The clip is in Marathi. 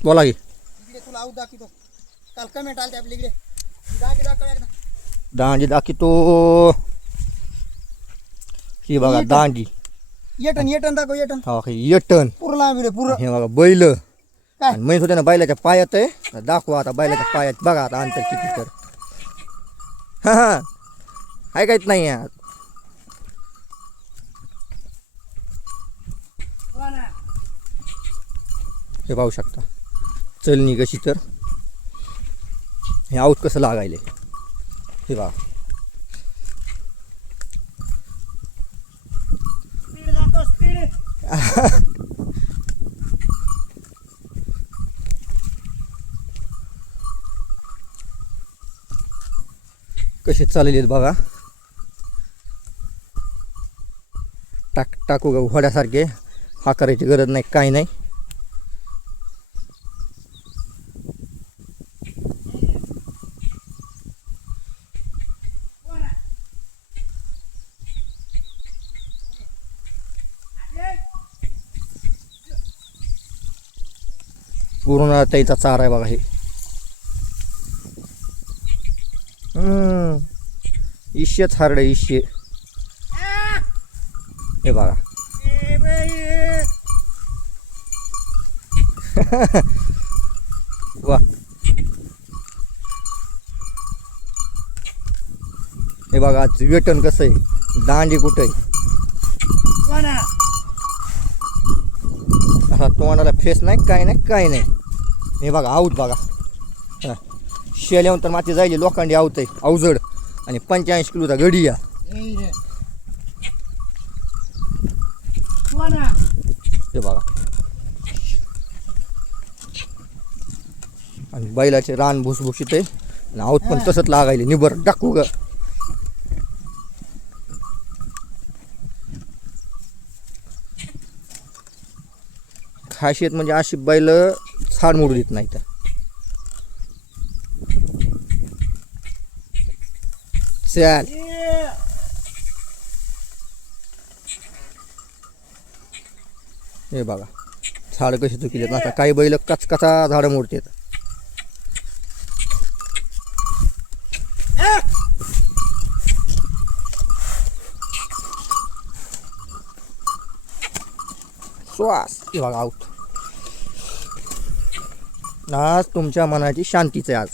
बोला की. इकडे तुला आऊत दाखवतो. काल कमेंट आलते आपल्या इकडे. दाखव दाखव एकदा. दांडी दाखवतो. ही बघा दांडी. येटन येटन दाखव येटन. हा ही यटन. पुरं लांबी रे पुरं हे बघा बैल. काय? म्हणत होते ना बैलाच्या पायात आहे. दाखवा आता बैलाच्या पायात. बघा आता अंतर किती तर. हा हा. काहीच नाही यार. हे पाहू शकता. चलनी कशी तर. हे आऊत कसं लागायले? हे बा कसे चाललेले आहेत बघा. टाक टाकू का घोड्यासारखे हा करायची गरज नाही काही नाही. पूर्ण त्याचा चारा आहे बघा हे. इशेच हारडे इशे हे बघा. वा. हे बघा आज वेटन कसं आहे? दांडी कुठं आहे? तोंडाला फेस नाही काय नाही काय नाही. हे बघा आऊत बघा. हा. तर माती जायली लोखंडी आऊत आहे अवजड. आणि पंच्याऐंशी किलोचा गडी या. हे बघा. आणि बैलाचे रान भुसभुशीत आहे. आणि आऊत पण तसंच लागायले निबर टाकू ग. खासियत म्हणजे अशी बैल झाड मोडू देत नाही तर. चाल. हे बघा झाडं कशी चुकीले आता काही बैल कचकचा झाडं मोडतात. श्वास. हे बघा आऊट आज तुमच्या मनाची शांतीच आहे आज.